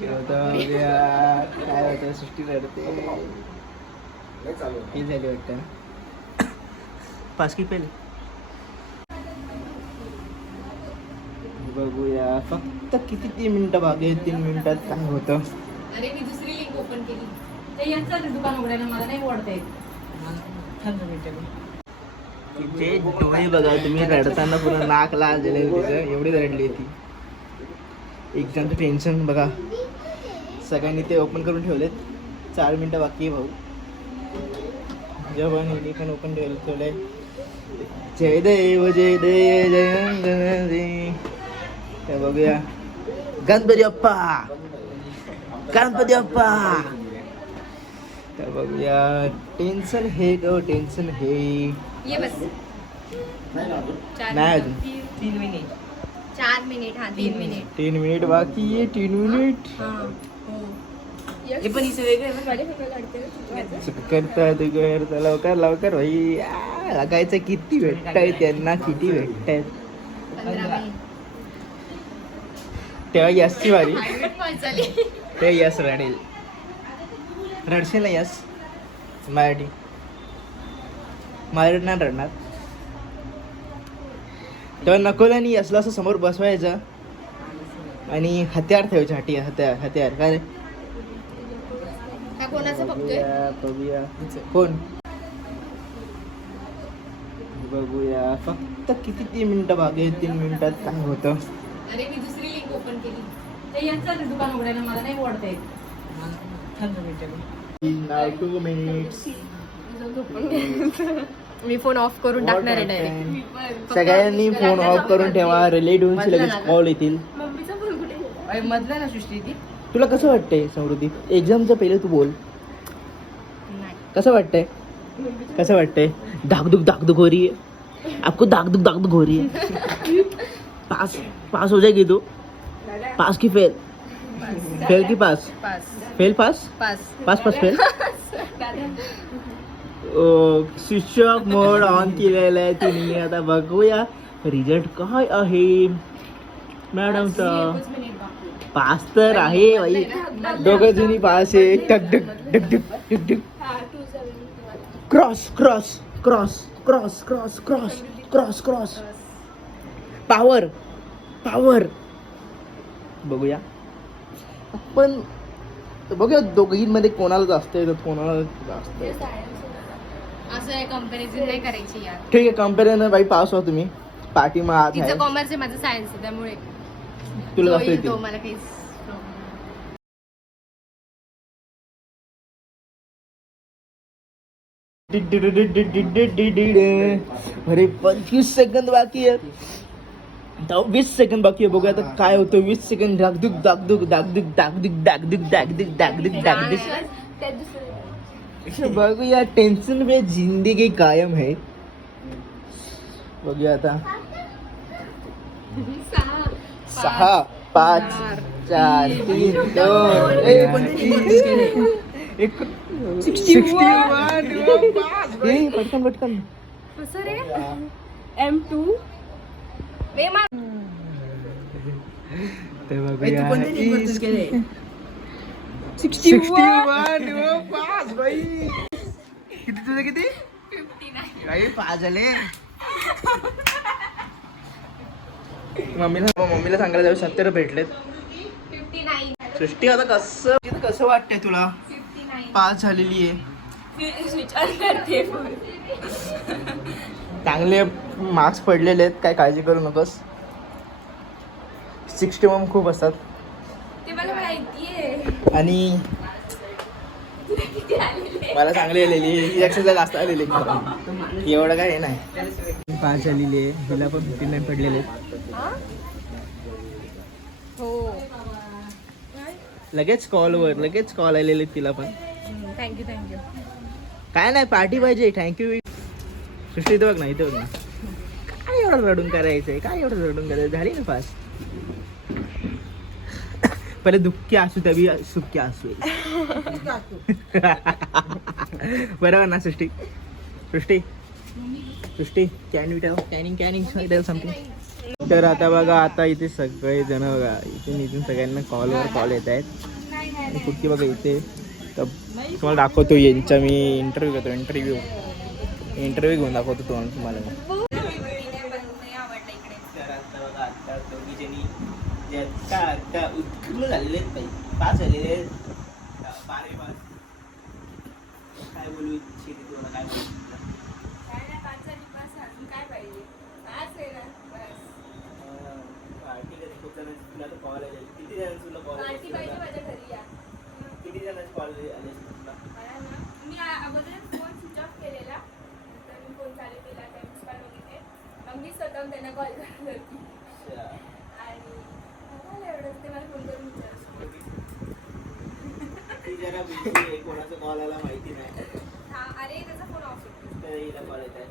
काय होतं सृष्टी रडते हे झाली वाटतं ना पाच की पहिले बघूया फक्त किती 3 मिनिटं बाकी आहेत 3 मिनिटात काय होतं. अरे मी दुसरी लिंक ओपन केली ते यांचं दुकान उघडायला मला नाही ओढता येत. तिचे डोळे बघा तुम्ही रडताना पूर्ण नाक लाल झालेलं तिचं एवढी रडली ती. एक्झामचं टेन्शन बघा सगळ्यांनी ते ओपन करून ठेवलेत 4 मिनिटं बाकी आहे भाऊ. जेव्हा हिने पण ओपन ठेवलंय जय देव जय देव जय गणपती. ते बघूया गणपती बाप्पा गणपती बाप्पा. तर बघूया टेन्शन हे गो टेन्शन हे ये बस नाही अजून 3 मिनिट 4 मिनिट हा 3 मिनिट 3 मिनिट बाकी आहे 3 मिनिट. हे पण इथे वेगळे करता लवकर लवकर भाई लागायचं किती भेटताय त्यांना किती भेटतायत तेव्हा यसची वारी ते यस रडेल रडशील ना यस मराठी नाही रडणार तेव्हा नकोल्यानी यसला असं समोर बसवायचं आणि हत्यार ठेवायचे हत्यार हत्यार काय रे कोणाचं बघतोय बघूया कोण बघूया फक्त किती 3 मिनिटं बाकी आहेत 3 मिनिटात काय होतं. अरे मी दुसरी लिंक ओपन केली ते यांचं दुकान उघडायला मला नाही ओढता येत. 2 मिनिट्स मी फोन ऑफ करून टाकणार आहे डायरेक्ट. सगळ्यांनी फोन ऑफ करून ठेवा रिलेटिव्हचे लगेच कॉल येतील. मम्मीचा फोन कुठे मधला ना सृष्टी ती तुला कसं वाटतंय समृद्धी एक्झामचं पहिले तू बोल कसं वाटतंय कसं वाटतंय दागदुग हो रही है आपको दागदुग हो रही है. पास हो जाएगी तू पास की फेल फेल की pass fail pass pass fail. Switch off mode on केलेला आहे तिने. आता बघूया रिझल्ट काय आहे मॅडमचा. पास तर आहे भाई दोघं जणी पास आहे. टक टक टक टक टक टक cross cross cross cross cross cross cross cross power power. बघूया पण बघूया दोघींमध्ये कोणाला जास्त येतं कोणाला जास्त येतं. असं कंपॅरिझन नाही करायची यार. ठीक आहे कम्पॅरिझन बाई पास व्हा तुम्ही पाठी मग आज तिचं कॉमर्स आहे माझं सायन्स आहे त्यामुळे तुला जास्त येते. मला काही अरे 25 सेकंद बाकी आहे 20 सेकंद बाकी आहे. बघूया आता काय होतं 20 सेकंड. दागदुग दागदुग दागदुग दागदुग दागदुग दागदुग दागदुग दागदुग. बघूया टेंशन में जिंदगी कायम है. बघूया आता 6 5 4 3 2 1 61 पटकन पटकन कसं रे M2 ते बघूया 61 पास भाई. किती तुझं किती 59 पास झाले. मम्मीला सांगायला जाऊ 70 भेटलेत. 59 सृष्टी आता कसं वाटतंय तुला 59 पास झालेली आहे. विचार करते चांगले मार्क्स पडलेले आहेत काय काळजी करू नकोस. 61 खूप असतात ते मला माहितीये. आणि मला चांगली आलेली एक्सरसाइज जास्त आलेली एवढं काय हे नाही. पास झालेली आहे हिला पण 59 पडलेले आहेत. हो लगेच कॉल आलेले तिला पण. थँक्यू काय नाही पार्टी पाहिजे थँक्यू. सृष्टी इथं बघ ना इथं बघ ना काय एवढं रडून करायचंय झाली ना पास. पहिले दुःखी असू तभी सुखी असू. बरोबर ना सृष्टी कॅन यू टेल समथिंग तर आता बघा आता इथे सगळे जण बघा इथून इथून सगळ्यांना कॉलवर कॉल येत आहेत. आणि कुठली बघा इथे तर तुम्हाला दाखवतो यांचा मी इंटरव्ह्यू घेतो. इंटरव्ह्यू घेऊन दाखवतो तुम्हाला. तर आता बघा आता दोघी जणी जे आता उत्तीर्ण झालेले आहेत काही पास झालेले आहेत 12वी पास. काय बोलू इच्छिते तुला काय बोलू तुला तर कॉल आले किती जणांचं तुला कॉल आले किती जणांचे कॉल आले तुला मी अगोदर फोन स्विच ऑफ केलेला नंतर मी फोन चालू केला त्या मिस कॉल बघितले मग मी स्वतःहून त्यांना कॉल करत होती आणि मला एवढंच ते मला फोन करून विचारत ती जरा बिझी आहे कोणाचा कॉल आला माहिती नाही. हा अरे त्याचा फोन ऑफ होतो तर हिला कॉल येत आहे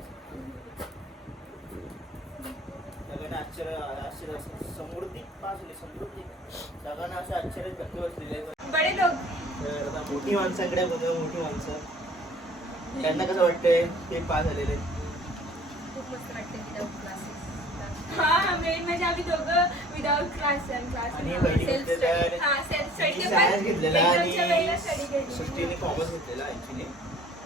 सगळ्यांना आश्चर्य समृद्धी पास होली समृद्धी सगळ्यांना असं आश्चर्य धक्के बसलेले बडे लोक तर आता मोठी माणसांकडे बघा मोठी माणसं त्यांना कसं वाटतंय ते पास झालेले खूप मस्त वाटते विदाउट क्लासेस हा मेन म्हणजे आम्ही दोघं विदाउट क्लास आणि बहिणी घेतलेला सायन्स घेतलेला आणि स्टडी सृष्टीने कॉमर्स घेतलेला ऍक्च्युली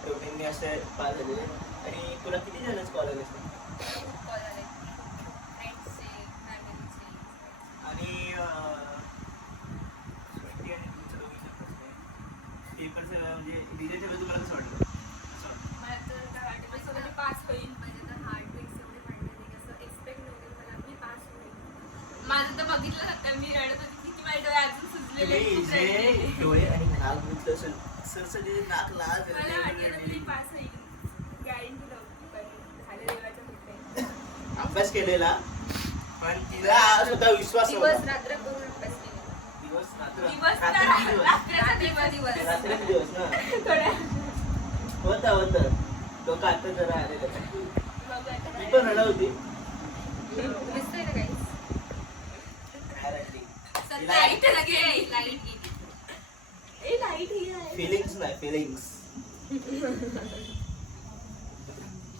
दोघांनी असं पास झालेले. आणि तुला किती जणांचे कॉल आले आणि पेपरचं म्हणजे रिझल्टच्या वेळी तुम्हाला कसं वाटलं माझं तर बघितलं नव्हतं मी रडत होती किती माझे डोळे अजून सुजलेले जे डोळे आणि नाक गुंतलं सरसं जे नाक लाल मला वाटलं मी पास होईल गॅरंटी नव्हती पण झाले देवाच्या कृपेने. अभ्यास केलेला पण तिला सुद्धा विश्वास दिवस नव्हता. रात्र करून अभ्यास केला दिवस रात्र दिवस रात्रीचे दिवस रात्रीचे दिवस ना थोड्या होतं डोकं आता जरा आलेलं मी पण रडत होती दिसतंय ना काही फिलिंग्स नाही फिलिंग्स.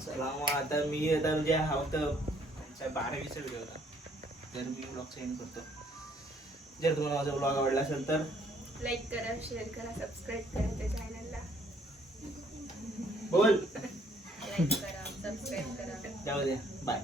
चला मग आता मी आता म्हणजे हा होतं 12वीचा व्हिडिओ होता तर मी ब्लॉग सेंड करतो. जर तुम्हाला माझा ब्लॉग आवडला असेल तर लाईक करा शेअर करा सबस्क्राईब करा त्या चॅनलला बोल लाईक करा सबस्क्राईब करा जाऊ द्या बाय.